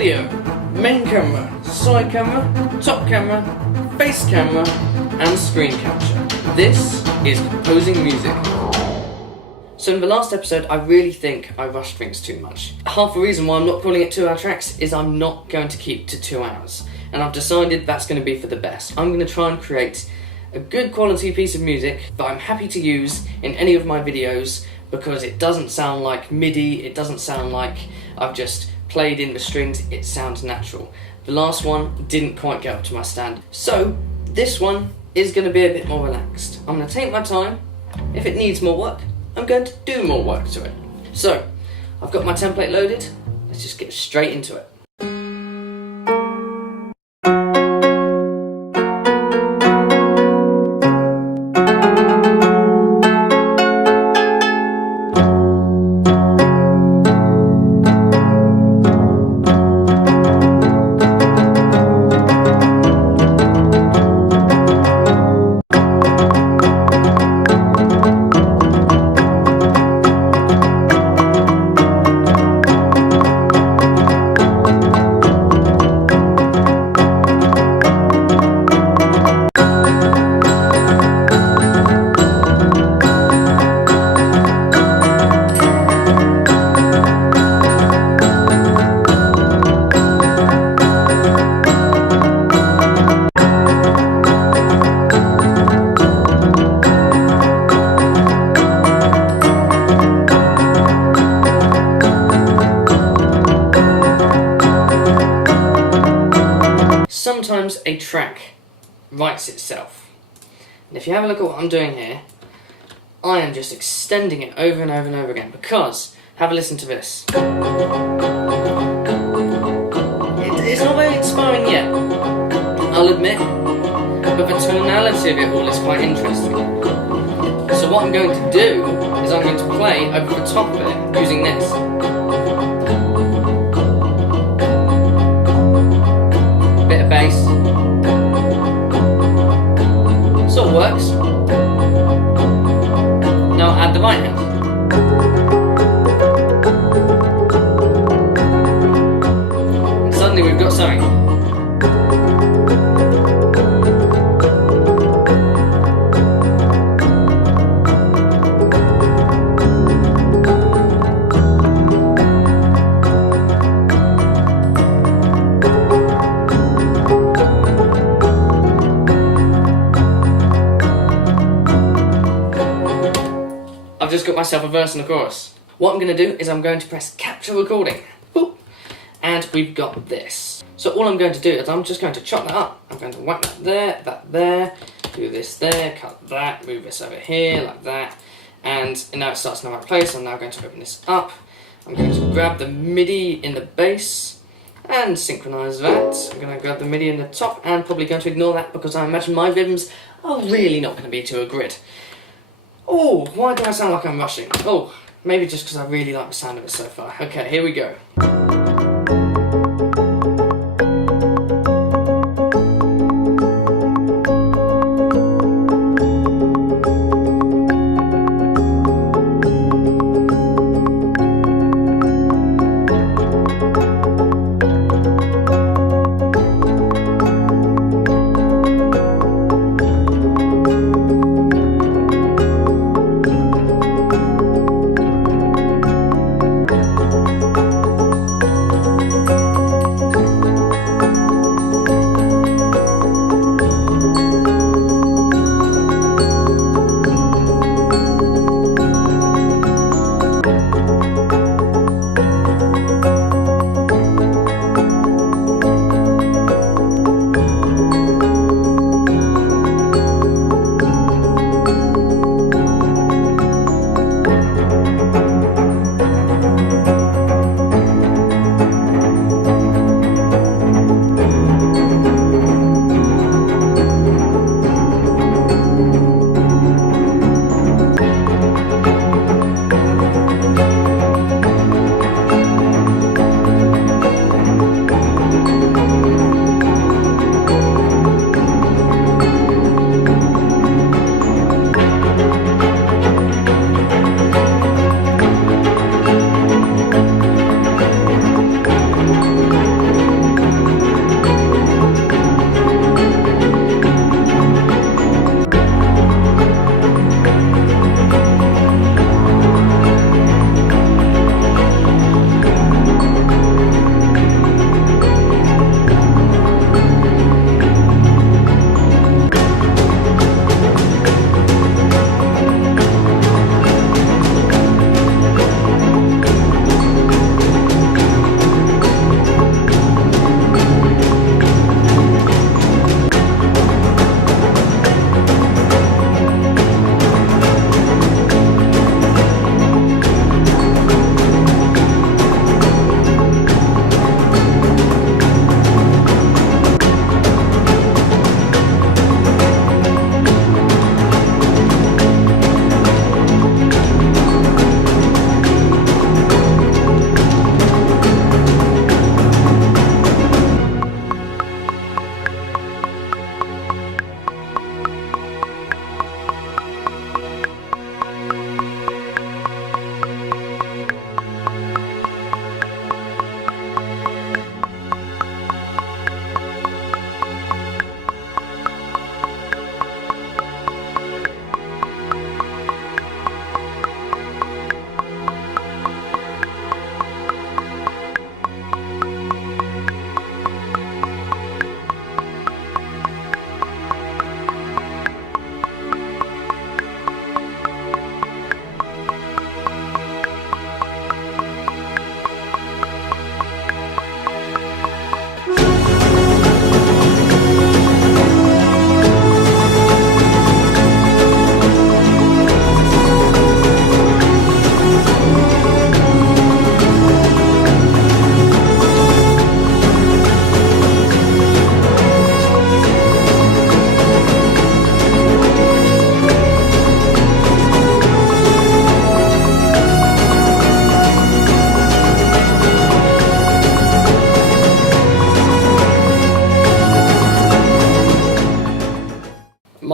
audio, main camera, side camera, top camera, face camera, and screen capture. This is composing music. So in the last episode, I really think I rushed things too much. Half the reason why I'm not calling it 2 hour tracks is I'm not going to keep to 2 hours. And I've decided that's going to be for the best. I'm going to try and create a good quality piece of music that I'm happy to use in any of my videos because it doesn't sound like MIDI, it doesn't sound like I've just played in the strings, it sounds natural. The last one didn't quite get up to my standard. So this one is going to be a bit more relaxed. I'm going to take my time. If it needs more work, I'm going to do more work to it. So, I've got my template loaded, let's just get straight into it. Sometimes a track writes itself, and if you have a look at what I'm doing here, I am just extending it over and over and over again because, have a listen to this. It's not very inspiring yet, I'll admit, but the tonality of it all is quite interesting. So what I'm going to do is I'm going to play over the top of it using this. Bit of bass. Sort of works. Now I'll add the right hand. And suddenly we've got something. I've just got myself a verse and a chorus. What I'm going to do is I'm going to press capture recording. Boop. And we've got this. So all I'm going to do is I'm just going to chop that up. I'm going to whack that there, do this there, cut that, move this over here like that. And now it starts in the right place. I'm now going to open this up. I'm going to grab the MIDI in the bass and synchronize that. I'm going to grab the MIDI in the top and probably going to ignore that because I imagine my rhythms are really not going to be to a grid. Oh, why do I sound like I'm rushing? Oh, maybe just because I really like the sound of it so far. Okay, here we go.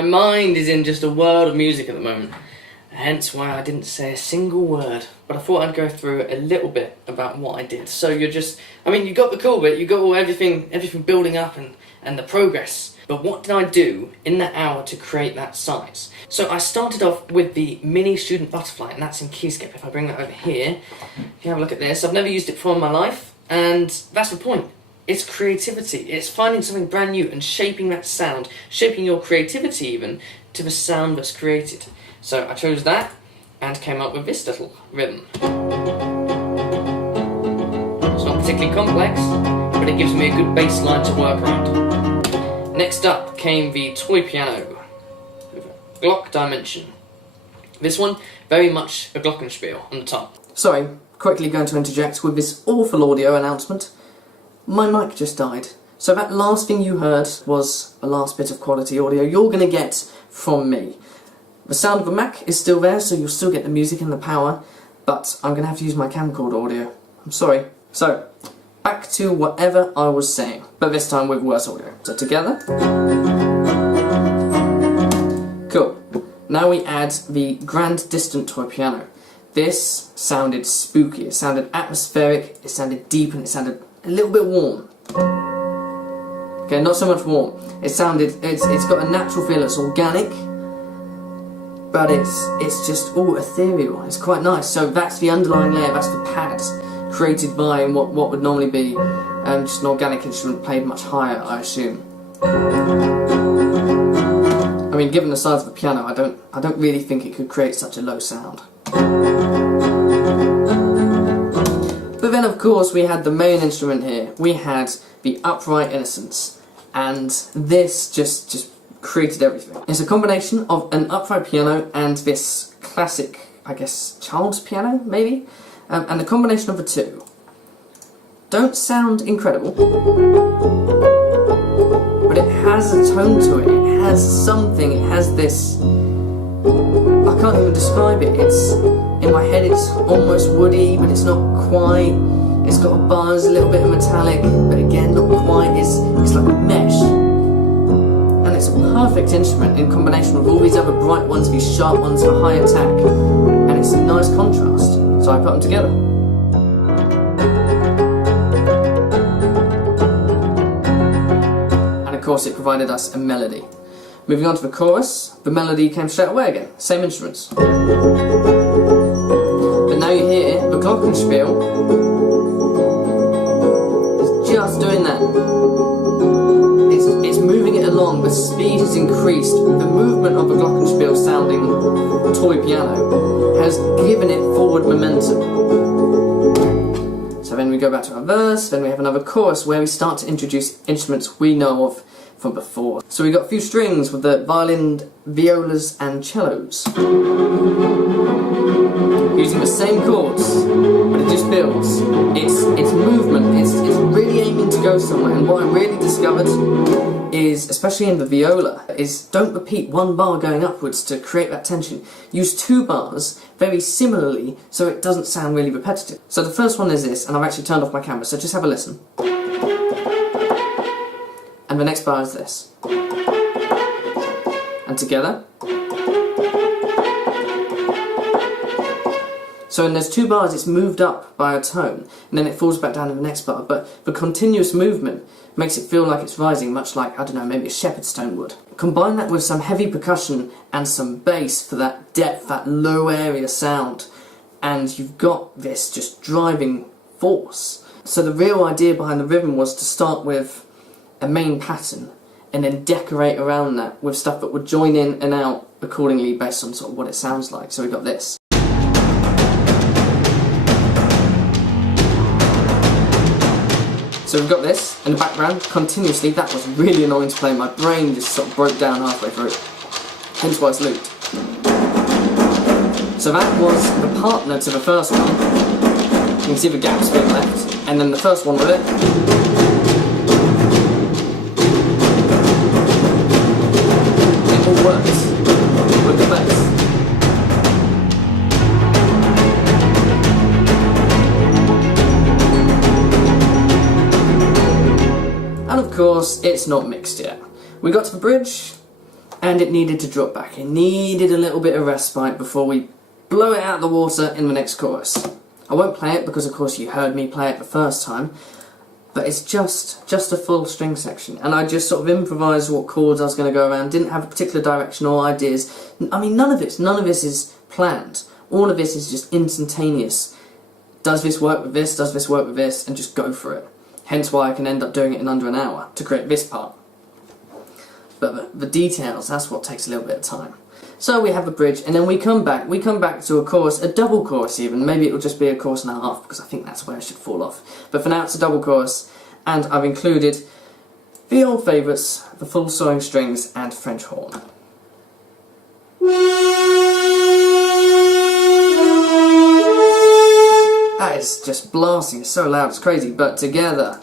My mind is in just a world of music at the moment. Hence why I didn't say a single word. But I thought I'd go through a little bit about what I did. So you're just, I mean, you got the cool bit, you got all everything building up and the progress. But what did I do in that hour to create that size? So I started off with the mini student butterfly, and that's in Keyscape. If I bring that over here, if you have a look at this, I've never used it before in my life, and that's the point. It's creativity. It's finding something brand new and shaping that sound, shaping your creativity even, to the sound that's created. So I chose that, and came up with this little rhythm. It's not particularly complex, but it gives me a good bass line to work around. Next up came the toy piano with a Glock dimension. This one, very much a glockenspiel on the top. Sorry, quickly going to interject with this awful audio announcement. My mic just died. So that last thing you heard was the last bit of quality audio you're going to get from me. The sound of the Mac is still there, so you'll still get the music and the power, but I'm going to have to use my camcorder audio. I'm sorry. So, back to whatever I was saying, but this time with worse audio. So together. Cool. Now we add the grand distant toy piano. This sounded spooky, it sounded atmospheric, it sounded deep, and it sounded a little bit warm. Okay, not so much warm. It's got a natural feel, it's organic, but it's just all ethereal. It's quite nice. So that's the underlying layer, that's the pad, created by what would normally be just an organic instrument played much higher, I assume. I mean, given the size of the piano, I don't really think it could create such a low sound. But then, of course, we had the main instrument here. We had the upright innocence, and this just created everything. It's a combination of an upright piano and this classic, I guess, child's piano, maybe? And the combination of the two don't sound incredible, but it has a tone to it, it has something, it has this, I can't even describe it. It's, in my head it's almost woody, but it's not quite. It's got a buzz, a little bit of metallic, but again not quite. It's like a mesh. And it's a perfect instrument in combination with all these other bright ones, these sharp ones for high attack. And it's a nice contrast. So I put them together. And of course it provided us a melody. Moving on to the chorus, the melody came straight away again, same instruments. But now you hear the glockenspiel is just doing that. It's moving it along, the speed has increased, the movement of the glockenspiel sounding toy piano has given it forward momentum. So then we go back to our verse, then we have another chorus where we start to introduce instruments we know of from before. So we got a few strings with the violin, violas and cellos. Using the same chords, but it just builds. It's movement, it's really aiming to go somewhere, and what I really discovered is, especially in the viola, is don't repeat one bar going upwards to create that tension. Use two bars very similarly so it doesn't sound really repetitive. So the first one is this, and I've actually turned off my camera, so just have a listen. And the next bar is this. And together. So in those two bars it's moved up by a tone, and then it falls back down in the next bar, but the continuous movement makes it feel like it's rising, much like, I don't know, maybe a shepherd's tone would. Combine that with some heavy percussion and some bass for that depth, that low area sound, and you've got this just driving force. So the real idea behind the rhythm was to start with a main pattern and then decorate around that with stuff that would join in and out accordingly based on sort of what it sounds like. So we got this. So we've got this in the background continuously. That was really annoying to play. My brain just sort of broke down halfway through. Hence why it's looped. So that was the partner to the first one. You can see the gaps being left. And then the first one with it. Works with the bass. And of course, it's not mixed yet. We got to the bridge, and it needed to drop back. It needed a little bit of respite before we blow it out of the water in the next chorus. I won't play it because of course you heard me play it the first time, but it's just a full string section, and I just sort of improvised what chords I was going to go around, didn't have a particular direction or ideas. I mean, none of this is planned. All of this is just instantaneous. Does this work with this? Does this work with this? And just go for it. Hence why I can end up doing it in under an hour to create this part. But the details, that's what takes a little bit of time. So we have a bridge, and then we come back to a chorus, a double chorus even. Maybe it'll just be a chorus and a half, because I think that's where it should fall off. But for now it's a double chorus, and I've included the old favourites, the full sawing strings and French horn. That is just blasting, it's so loud, it's crazy, but together.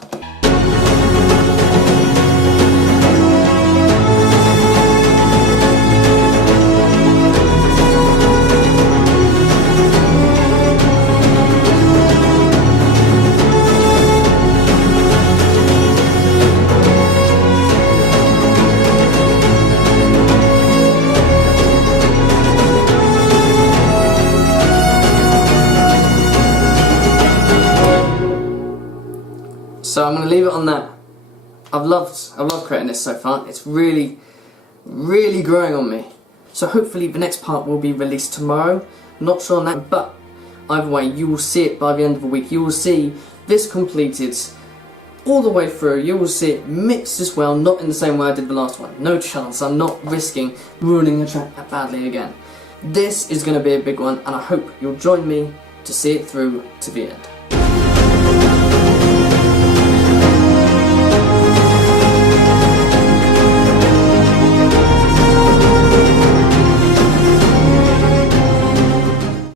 So I'm going to leave it on that. I've loved creating this so far. It's really growing on me. So hopefully the next part will be released tomorrow. Not sure on that, but either way, you will see it by the end of the week. You will see this completed all the way through. You will see it mixed as well, not in the same way I did the last one. No chance. I'm not risking ruining the track that badly again. This is going to be a big one, and I hope you'll join me to see it through to the end.